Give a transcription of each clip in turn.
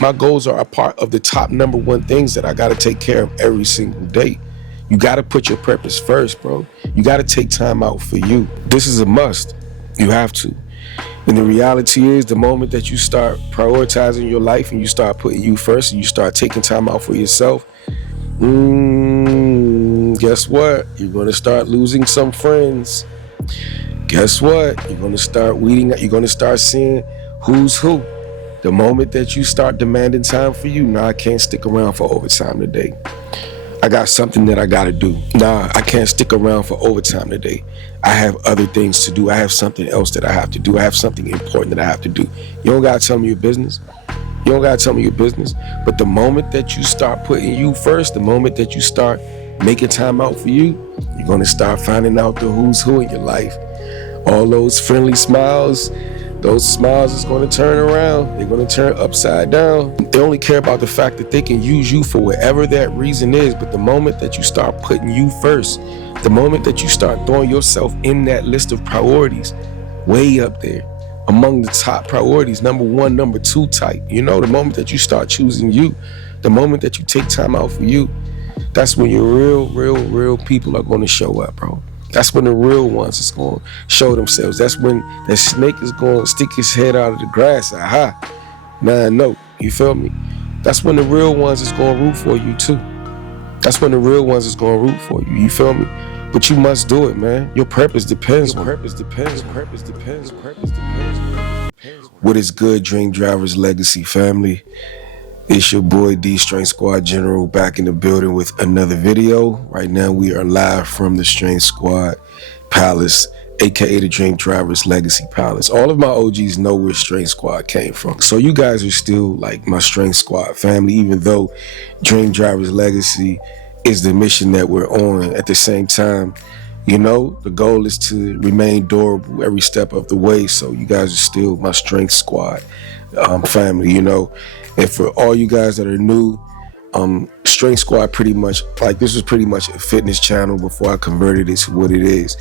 My goals are a part of the top #1 things that I got to take care of every single day. You got to put your purpose first, bro. You got to take time out for you. This is a must. You have to. And the reality is, the moment that you start prioritizing your life and you start putting you first and you start taking time out for yourself, guess what? You're going to start losing some friends. Guess what? You're going to start weeding out. You're going to start seeing who's who. The moment that you start demanding time for you, nah, I can't stick around for overtime today. I got something that I gotta do. Nah, I can't stick around for overtime today. I have other things to do. I have something else that I have to do. I have something important that I have to do. You don't gotta tell me your business. You don't gotta tell me your business. But the moment that you start putting you first, the moment that you start making time out for you, you're gonna start finding out the who's who in your life. All those friendly smiles, those smiles is going to turn around. They're going to turn upside down. They only care about the fact that they can use you for whatever that reason is. But the moment that you start putting you first, the moment that you start throwing yourself in that list of priorities, way up there, among the top priorities, #1, #2 type, the moment that you start choosing you, the moment that you take time out for you, that's when your real people are going to show up, bro. That's when the real ones is going to show themselves. That's when that snake is going to stick his head out of the grass. Aha. Now I know. You feel me? That's when the real ones is going to root for you too. That's when the real ones is going to root for you. You feel me? But you must do it, man. Your purpose depends on it. What is good, Dream Drivers Legacy family? It's your boy D Strength Squad General back in the building with another video. Right now we are live from the Strength Squad Palace, aka the Dream Drivers Legacy Palace. All of my OGs know where Strength Squad came from. So you guys are still like my Strength Squad family, even though Dream Drivers Legacy is the mission that we're on. At the same time, the goal is to remain durable every step of the way. So you guys are still my Strength Squad family, And for all you guys that are new, Strength Squad this was pretty much a fitness channel before I converted it to what it is.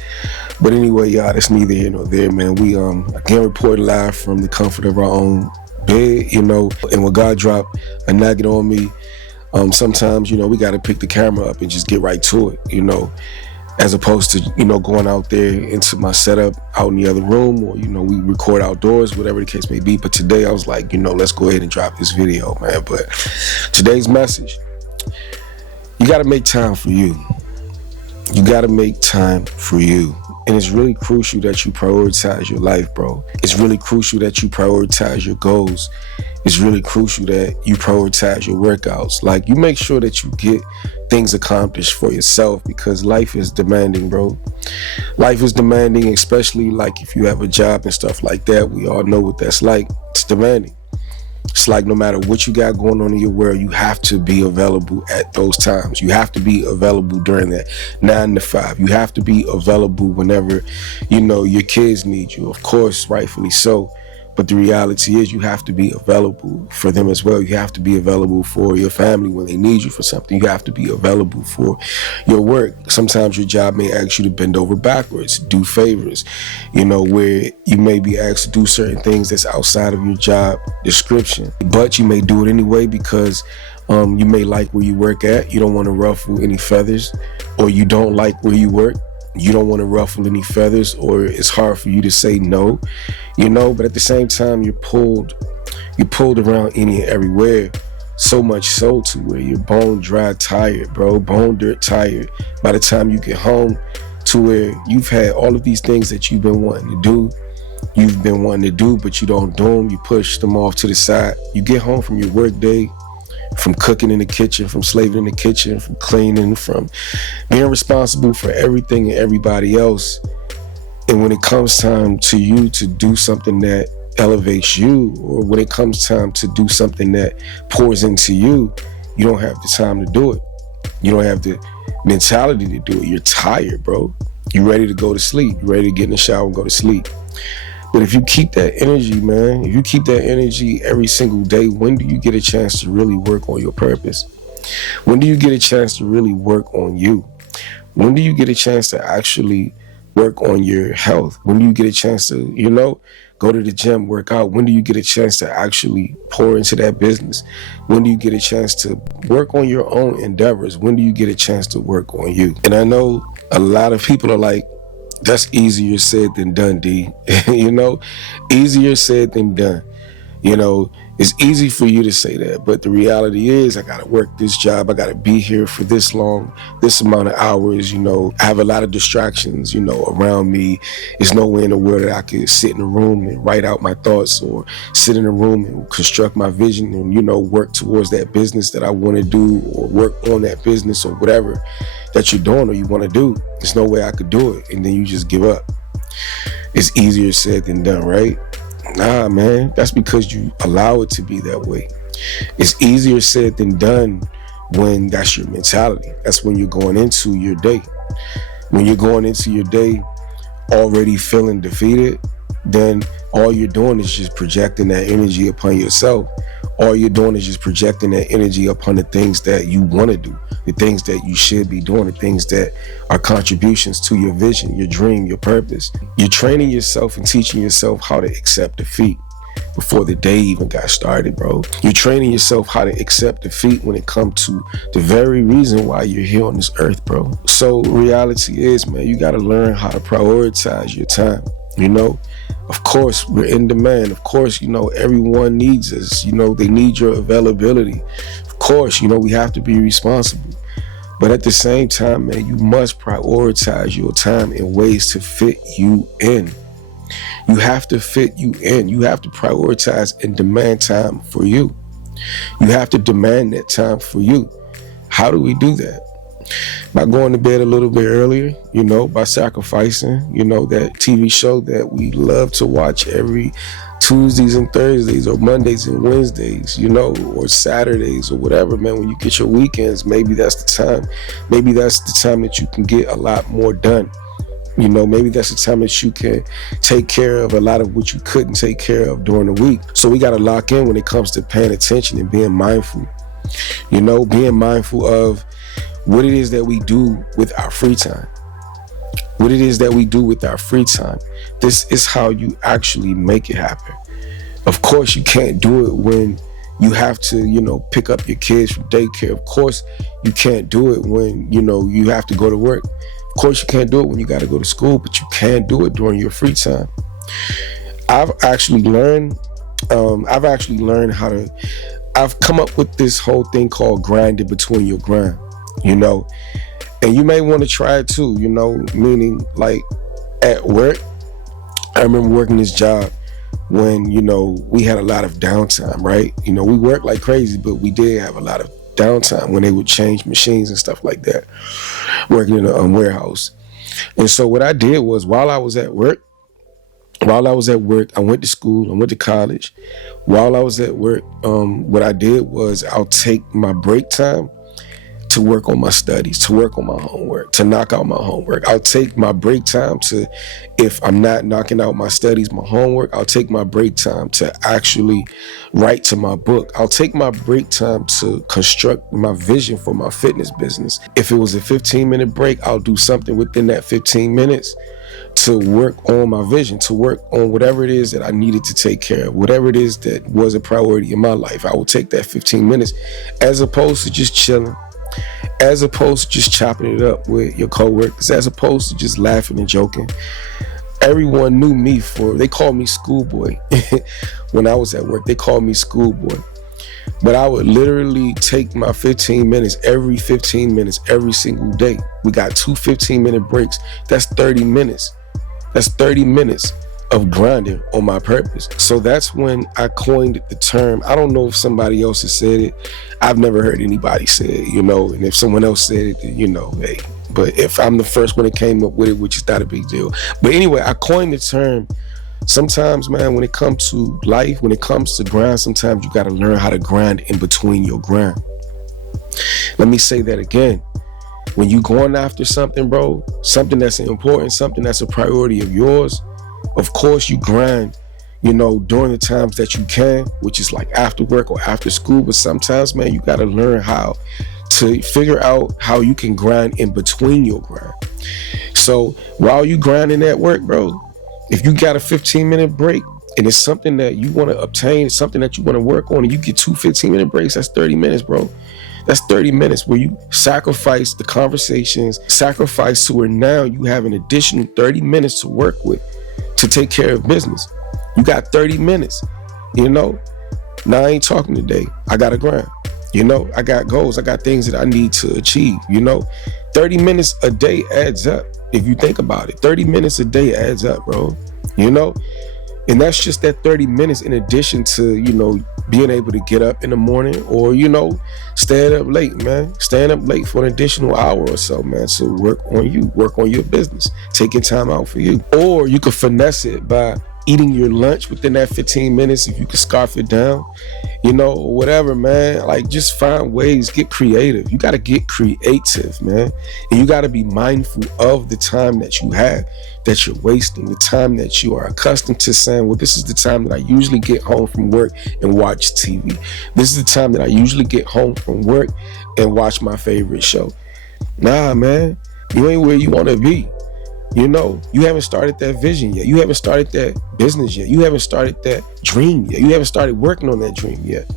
But anyway, y'all, that's neither here nor there, man. We again report live from the comfort of our own bed, and when God dropped a nugget on me, sometimes, we got to pick the camera up and just get right to it, as opposed to, going out there into my setup out in the other room, or, we record outdoors, whatever the case may be. But today I was like, let's go ahead and drop this video, man. But today's message, you got to make time for you. You got to make time for you. And it's really crucial that you prioritize your life, bro. It's really crucial that you prioritize your goals. It's really crucial that you prioritize your workouts. Like, you make sure that you get things accomplished for yourself, because life is demanding, bro. Life is demanding, especially like if you have a job and stuff like that. We all know what that's like. It's demanding. It's like no matter what you got going on in your world, you have to be available at those times. You have to be available during that 9 to 5. You have to be available whenever, your kids need you. Of course, rightfully so. But the reality is you have to be available for them as well. You have to be available for your family when they need you for something. You have to be available for your work. Sometimes your job may ask you to bend over backwards, do favors, where you may be asked to do certain things that's outside of your job description. But you may do it anyway because you may like where you work at. You don't want to ruffle any feathers, or you don't like where you work. You don't want to ruffle any feathers, or it's hard for you to say no, but at the same time, you're pulled around any and everywhere, so much so to where you're bone dry tired, bro, bone dirt tired by the time you get home, to where you've had all of these things that you've been wanting to do, but you don't do them. You push them off to the side. You get home from your work day, from cooking in the kitchen, from slaving in the kitchen, from cleaning, from being responsible for everything and everybody else. And when it comes time to you to do something that elevates you, or when it comes time to do something that pours into you, you don't have the time to do it. You don't have the mentality to do it. You're tired, bro. You're ready to go to sleep. You're ready to get in the shower and go to sleep. But if you keep that energy, man, if you keep that energy every single day, when do you get a chance to really work on your purpose? When do you get a chance to really work on you? When do you get a chance to actually work on your health? When do you get a chance to, go to the gym, work out? When do you get a chance to actually pour into that business? When do you get a chance to work on your own endeavors? When do you get a chance to work on you? And I know a lot of people are like, that's easier said than done, D. You know, easier said than done. You know, it's easy for you to say that, but the reality is I got to work this job. I got to be here for this long, this amount of hours. You know, I have a lot of distractions, you know, around me. There's no way in the world that I could sit in a room and write out my thoughts, or sit in a room and construct my vision and, you know, work towards that business that I want to do, or work on that business, or whatever that you're doing or you want to do. There's no way I could do it. And then you just give up. It's easier said than done, right? Nah, man, that's because you allow it to be that way. It's easier said than done when that's your mentality. That's when you're going into your day. When you're going into your day already feeling defeated, then all you're doing is just projecting that energy upon yourself. All you're doing is just projecting that energy upon the things that you want to do, the things that you should be doing, the things that are contributions to your vision, your dream, your purpose. You're training yourself and teaching yourself how to accept defeat before the day even got started, bro. You're training yourself how to accept defeat when it comes to the very reason why you're here on this earth, bro. So reality is, man, you got to learn how to prioritize your time. You know, of course, we're in demand. Of course, you know, everyone needs us. You know, they need your availability. Of course, you know, we have to be responsible. But at the same time, man, you must prioritize your time in ways to fit you in. You have to fit you in. You have to prioritize and demand time for you. You have to demand that time for you. How do we do that? By going to bed a little bit earlier, you know, by sacrificing, you know, that TV show that we love to watch every Tuesdays and Thursdays, or Mondays and Wednesdays, you know, or Saturdays, or whatever, man. When you get your weekends, maybe that's the time. Maybe that's the time that you can get a lot more done. You know, maybe that's the time that you can take care of a lot of what you couldn't take care of during the week. So we got to lock in when it comes to paying attention and being mindful. You know, being mindful of what it is that we do with our free time. What it is that we do with our free time. This is how you actually make it happen. Of course, you can't do it when you have to, you know, pick up your kids from daycare. Of course, you can't do it when, you know, you have to go to work. Of course, you can't do it when you got to go to school, but you can do it during your free time. I've come up with this whole thing called grinding between your grind. You know, and you may want to try it too, you know, meaning like at work. I remember working this job when, you know, we had a lot of downtime, right? You know, we worked like crazy, but we did have a lot of downtime when they would change machines and stuff like that, working in a warehouse. And so what I did was, while I was at work, I went to school, I went to college. While I was at work, what I did was I'll take my break time to work on my studies, to work on my homework, to knock out my homework. I'll take my break time to, if I'm not knocking out my studies, my homework, I'll take my break time to actually write to my book. I'll take my break time to construct my vision for my fitness business. If it was a 15-minute break, I'll do something within that 15 minutes to work on my vision, to work on whatever it is that I needed to take care of, whatever it is that was a priority in my life. I will take that 15 minutes as opposed to just chilling, as opposed to just chopping it up with your coworkers, as opposed to just laughing and joking. Everyone knew me they called me schoolboy. When I was at work, they called me schoolboy. But I would literally take my 15 minutes, every 15 minutes, every single day. We got 2 15-minute breaks. That's 30 minutes. That's 30 minutes of grinding on my purpose. So that's when I coined the term. I don't know if somebody else has said it. I've never heard anybody say it, you know, and if someone else said it, then, you know, hey. But if I'm the first one that came up with it, which is not a big deal. But anyway, I coined the term. Sometimes, man, when it comes to life, when it comes to grind, sometimes you got to learn how to grind in between your grind. Let me say that again. When you going after something, bro, something that's important, something that's a priority of yours, of course you grind, you know, during the times that you can, which is like after work or after school. But sometimes, man, you got to learn how to figure out how you can grind in between your grind. So while you grinding at work, bro, if you got a 15-minute break, and it's something that you want to obtain, it's something that you want to work on, and you get 2 15-minute breaks, that's 30 minutes, bro. That's 30 minutes where you sacrifice the conversations, sacrifice to where now you have an additional 30 minutes to work with to take care of business. You got 30 minutes, you know? Now I ain't talking today. I got a grind. You know, I got goals. I got things that I need to achieve, you know? 30 minutes a day adds up. If you think about it, 30 minutes a day adds up, bro. You know? And that's just that 30 minutes in addition to, you know, being able to get up in the morning or, you know, staying up late, man. Staying up late for an additional hour or so, man. So work on you, work on your business, taking time out for you. Or you could finesse it by eating your lunch within that 15 minutes if you can scarf it down, you know, whatever, man. Like, just find ways, get creative. You got to get creative, man. And you got to be mindful of the time that you have, that you're wasting, the time that you are accustomed to saying, well, this is the time that I usually get home from work and watch TV. This is the time that I usually get home from work and watch my favorite show. Nah, man, you ain't where you want to be. You know, you haven't started that vision yet. You haven't started that business yet. You haven't started that dream yet. You haven't started working on that dream yet.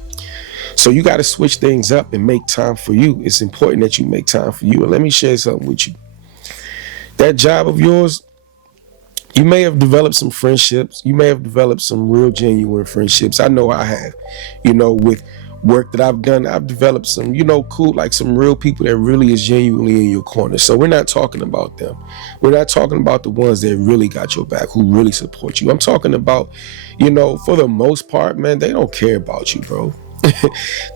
So you got to switch things up and make time for you. It's important that you make time for you. And let me share something with you. That job of yours, you may have developed some friendships. You may have developed some real genuine friendships. I know I have, you know, with work that I've done, I've developed some, you know, cool, like some real people that really is genuinely in your corner. So we're not talking about them. We're not talking about the ones that really got your back, who really support you. I'm talking about, you know, for the most part, man, they don't care about you, bro.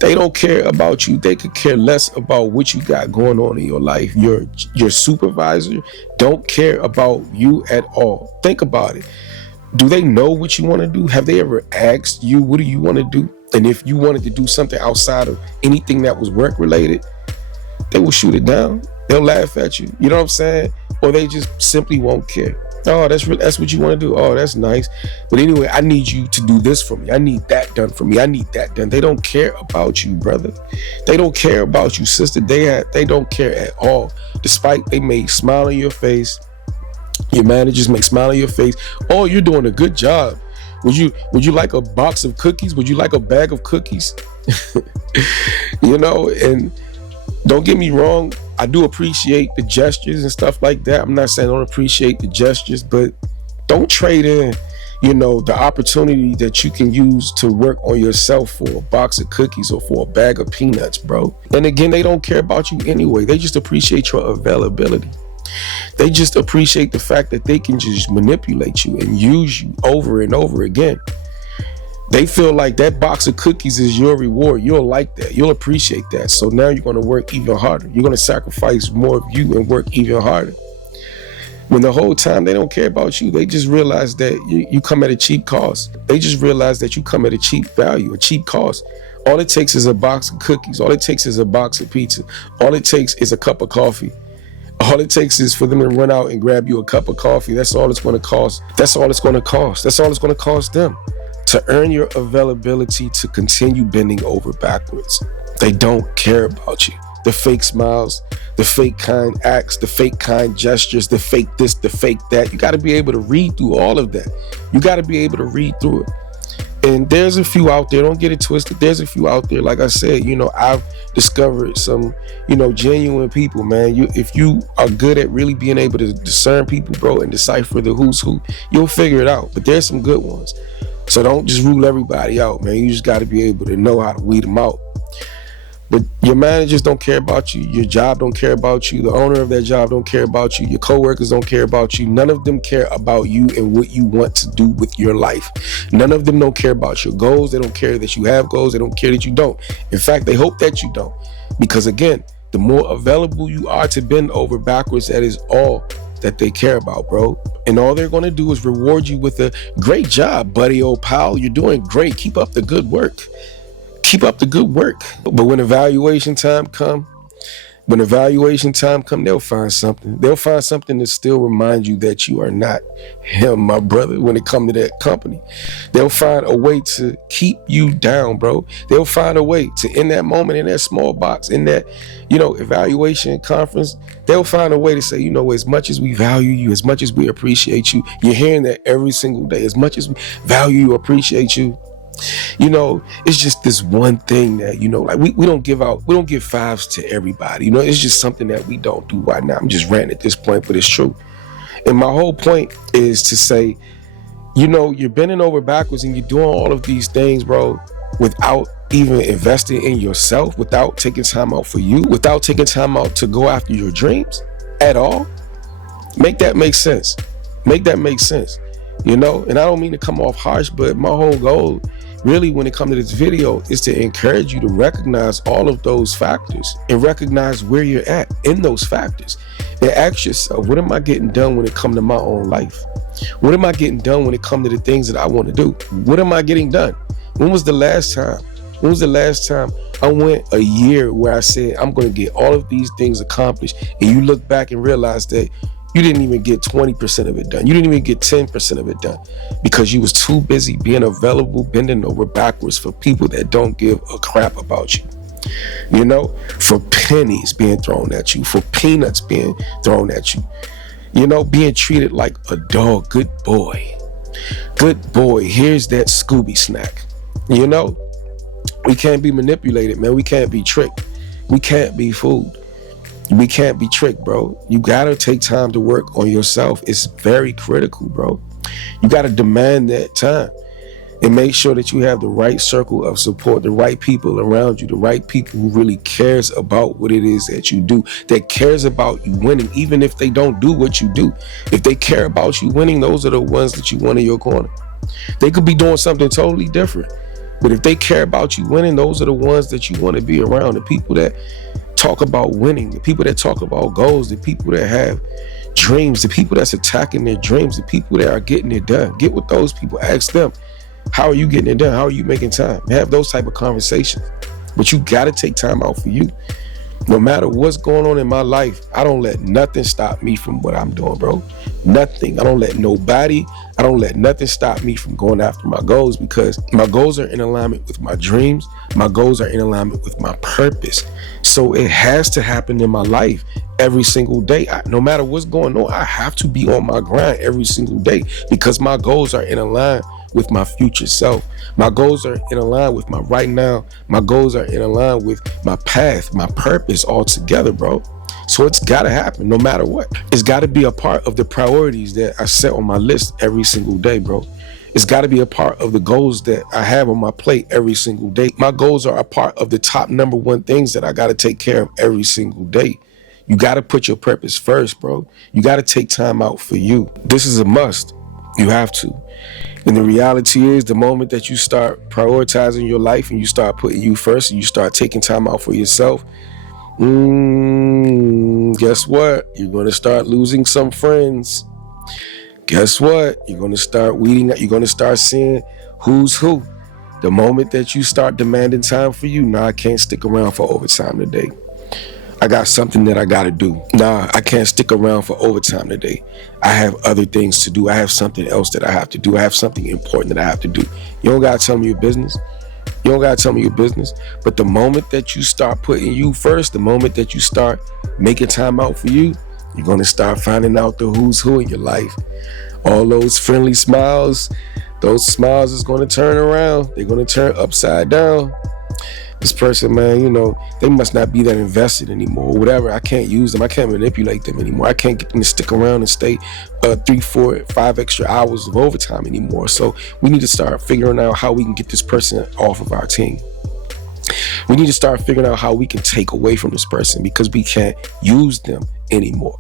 They don't care about you. They could care less about what you got going on in your life. Your supervisor don't care about you at all. Think about it. Do they know what you want to do? Have they ever asked you, what do you want to do? And if you wanted to do something outside of anything that was work related, they will shoot it down. They'll laugh at you. You know what I'm saying? Or they just simply won't care. Oh, that's what you want to do. Oh, that's nice. But anyway, I need you to do this for me. I need that done for me. I need that done. They don't care about you, brother. They don't care about you, sister. They don't care at all. Despite they may smile on your face. Your managers may smile on your face. Oh, you're doing a good job. Would you like a box of cookies? Would you like a bag of cookies? You know, and don't get me wrong, I do appreciate the gestures and stuff like that. I'm not saying I don't appreciate the gestures, but don't trade in, you know, the opportunity that you can use to work on yourself for a box of cookies or for a bag of peanuts, bro. And again, they don't care about you anyway. They just appreciate your availability. They just appreciate the fact that they can just manipulate you and use you over and over again. They feel like that box of cookies is your reward. You'll like that. You'll appreciate that. So now you're going to work even harder. You're going to sacrifice more of you and work even harder. When the whole time they don't care about you, they just realize that you come at a cheap cost. They just realize that you come at a cheap value, a cheap cost. All it takes is a box of cookies. All it takes is a box of pizza. All it takes is a cup of coffee. All it takes is for them to run out and grab you a cup of coffee. That's all it's going to cost. That's all it's going to cost. That's all it's going to cost them to earn your availability to continue bending over backwards. They don't care about you. The fake smiles, the fake kind acts, the fake kind gestures, the fake this, the fake that. You got to be able to read through all of that. You got to be able to read through it. And there's a few out there, don't get it twisted. There's a few out there, like I said, you know, I've discovered some, you know, genuine people, man. If you are good at really being able to discern people, bro, and decipher the who's who, you'll figure it out. But there's some good ones. So don't just rule everybody out, man. You just got to be able to know how to weed them out. But your managers don't care about you. Your job don't care about you. The owner of that job don't care about you. Your coworkers don't care about you. None of them care about you and what you want to do with your life. None of them don't care about your goals. They don't care that you have goals. They don't care that you don't. In fact, they hope that you don't. Because again, the more available you are to bend over backwards, that is all that they care about, bro. And all they're going to do is reward you with a great job, buddy, old pal. You're doing great. Keep up the good work. Keep up the good work. But when evaluation time come, When evaluation time comes, they'll find something. They'll find something to still remind you that you are not him, my brother, when it comes to that company. They'll find a way to keep you down, bro. They'll find a way to, in that moment, in that small box, in that, evaluation conference, they'll find a way to say, as much as we value you, as much as we appreciate you, you're hearing that every single day, as much as we value you, appreciate you, it's just this one thing that, like we don't give fives to everybody. It's just something that we don't do right now. I'm just ranting at this point, but it's true. And my whole point is to say, you're bending over backwards and you're doing all of these things, bro, without even investing in yourself, without taking time out for you, without taking time out to go after your dreams at all. Make that make sense. Make that make sense. And I don't mean to come off harsh, but my whole goal really when it comes to this video is to encourage you to recognize all of those factors and recognize where you're at in those factors and ask yourself, what am I getting done when it comes to my own life? What am I getting done when it comes to the things that I want to do? What am I getting done? When was the last time I went a year where I said, I'm going to get all of these things accomplished, and you look back and realize that you didn't even get 20% of it done. You didn't even get 10% of it done because you was too busy being available, bending over backwards for people that don't give a crap about you. For pennies being thrown at you, for peanuts being thrown at you, being treated like a dog. Good boy, here's that Scooby snack. We can't be manipulated, man. We can't be tricked. We can't be fooled. We can't be tricked, bro. You gotta take time to work on yourself. It's very critical, bro. You gotta demand that time and make sure that you have the right circle of support, the right people around you, the right people who really cares about what it is that you do, that cares about you winning, even if they don't do what you do. If they care about you winning, those are the ones that you want in your corner. They could be doing something totally different, but if they care about you winning, those are the ones that you want to be around. The people that talk about winning, the people that talk about goals, the people that have dreams, the people that's attacking their dreams, the people that are getting it done. Get with those people. Ask them, how are you getting it done? How are you making time? Have those type of conversations. But you got to take time out for you. No matter what's going on in my life, I don't let nothing stop me from what I'm doing, bro. Nothing. I don't let nothing stop me from going after my goals, because my goals are in alignment with my dreams. My goals are in alignment with my purpose. So it has to happen in my life every single day. No matter what's going on, I have to be on my grind every single day because my goals are in alignment with my future self. My goals are in line with my right now. My goals are in line with my path, my purpose all together, bro. So it's got to happen no matter what. It's got to be a part of the priorities that I set on my list every single day, bro. It's got to be a part of the goals that I have on my plate every single day. My goals are a part of the top number one things that I got to take care of every single day. You got to put your purpose first, bro. You got to take time out for you. This is a must. You have to. And the reality is, the moment that you start prioritizing your life and you start putting you first and you start taking time out for yourself, guess what? You're going to start losing some friends. Guess what? You're going to start weeding out. You're going to start seeing who's who. The moment that you start demanding time for you, I can't stick around for overtime today. I got something that I got to do. I can't stick around for overtime today. I have other things to do. I have something else that I have to do. I have something important that I have to do. You don't got to tell me your business. But the moment that you start putting you first, the moment that you start making time out for you, you're going to start finding out the who's who in your life. All those friendly smiles, those smiles is going to turn around. They're going to turn upside down. This person, man, they must not be that invested anymore. Whatever, I can't use them. I can't manipulate them anymore. I can't get them to stick around and stay 3, 4, 5 extra hours of overtime anymore. So we need to start figuring out how we can get this person off of our team. We need to start figuring out how we can take away from this person because we can't use them anymore.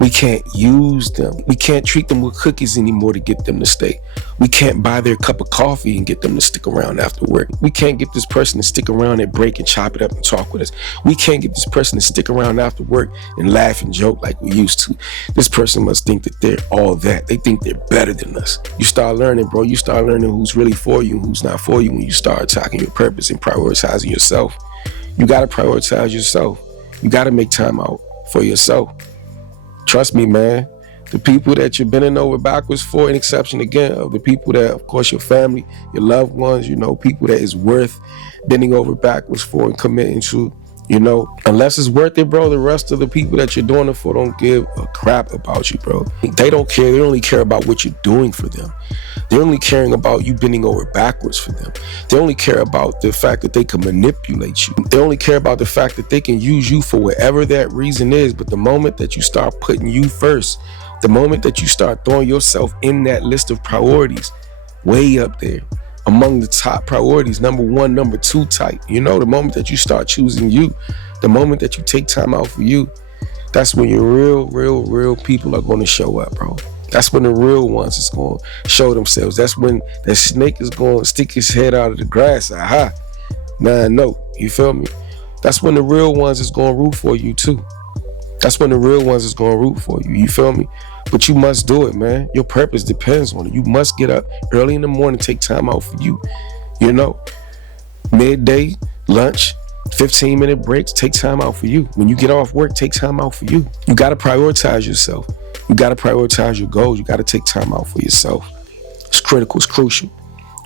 We can't use them. We can't treat them with cookies anymore to get them to stay. We can't buy their cup of coffee and get them to stick around after work. We can't get this person to stick around at break and chop it up and talk with us. We can't get this person to stick around after work and laugh and joke like we used to. This person must think that they're all that. They think they're better than us. You start learning, bro. You start learning who's really for you and who's not for you when you start attacking your purpose and prioritizing yourself. You got to prioritize yourself. You got to make time out for yourself. Trust me, man. The people that you're bending over backwards for, an exception again of the people that, of course, your family, your loved ones, people that is worth bending over backwards for and committing to, unless it's worth it, bro, the rest of the people that you're doing it for don't give a crap about you, bro. They don't care. They only care about what you're doing for them. They're only caring about you bending over backwards for them. They only care about the fact that they can manipulate you. They only care about the fact that they can use you for whatever that reason is. But the moment that you start putting you first, the moment that you start throwing yourself in that list of priorities, way up there, among the top priorities, number one, number two type, the moment that you start choosing you, the moment that you take time out for you, that's when your real people are going to show up, bro. That's when the real ones is going to show themselves. That's when that snake is going to stick his head out of the grass. Aha. Now I know. You feel me? That's when the real ones is going to root for you too. That's when the real ones is going to root for you. You feel me? But you must do it, man. Your purpose depends on it. You must get up early in the morning, take time out for you. Midday, lunch, 15-minute breaks, take time out for you. When you get off work, take time out for you. You got to prioritize yourself. You got to prioritize your goals. You got to take time out for yourself. It's critical. It's crucial,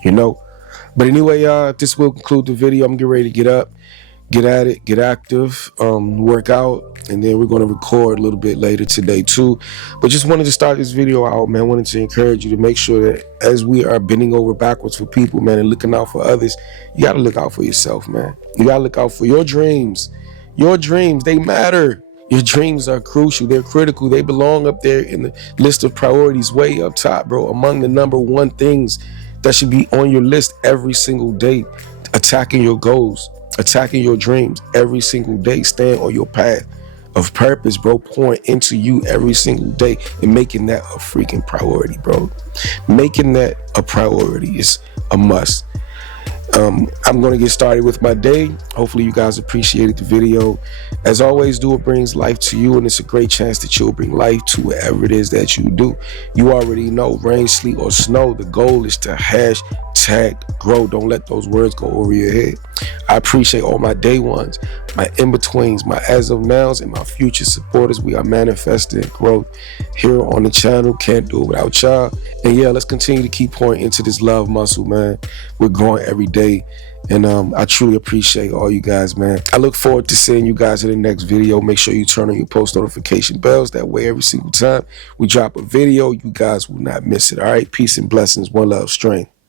But anyway, y'all, this will conclude the video. I'm getting ready to get up, get at it, get active, work out, and then we're going to record a little bit later today too. But just wanted to start this video out, man. Wanted to encourage you to make sure that as we are bending over backwards for people, man, and looking out for others, you got to look out for yourself, man. You got to look out for your dreams. Your dreams, they matter. Your dreams are crucial. They're critical. They belong up there in the list of priorities, way up top, bro. Among the number one things that should be on your list every single day. Attacking your goals, attacking your dreams every single day. Staying on your path of purpose, bro. Pouring into you every single day and making that a freaking priority, bro. Making that a priority is a must. I'm going to get started with my day. Hopefully you guys appreciated the video. As always, do what brings life to you, and it's a great chance that you'll bring life to whatever it is that you do. You already know, rain, sleet, or snow, the goal is to #grow. Don't let those words go over your head. I appreciate all my day ones, my in-betweens, my as of nows, and my future supporters. We are manifesting growth here on the channel. Can't do it without y'all. And yeah, let's continue to keep pouring into this love muscle, man. We're growing every day. And I truly appreciate all you guys, man. I look forward to seeing you guys in the next video. Make sure you turn on your post notification bells. That way, every single time we drop a video, you guys will not miss it. All right. Peace and blessings. One love. Strength.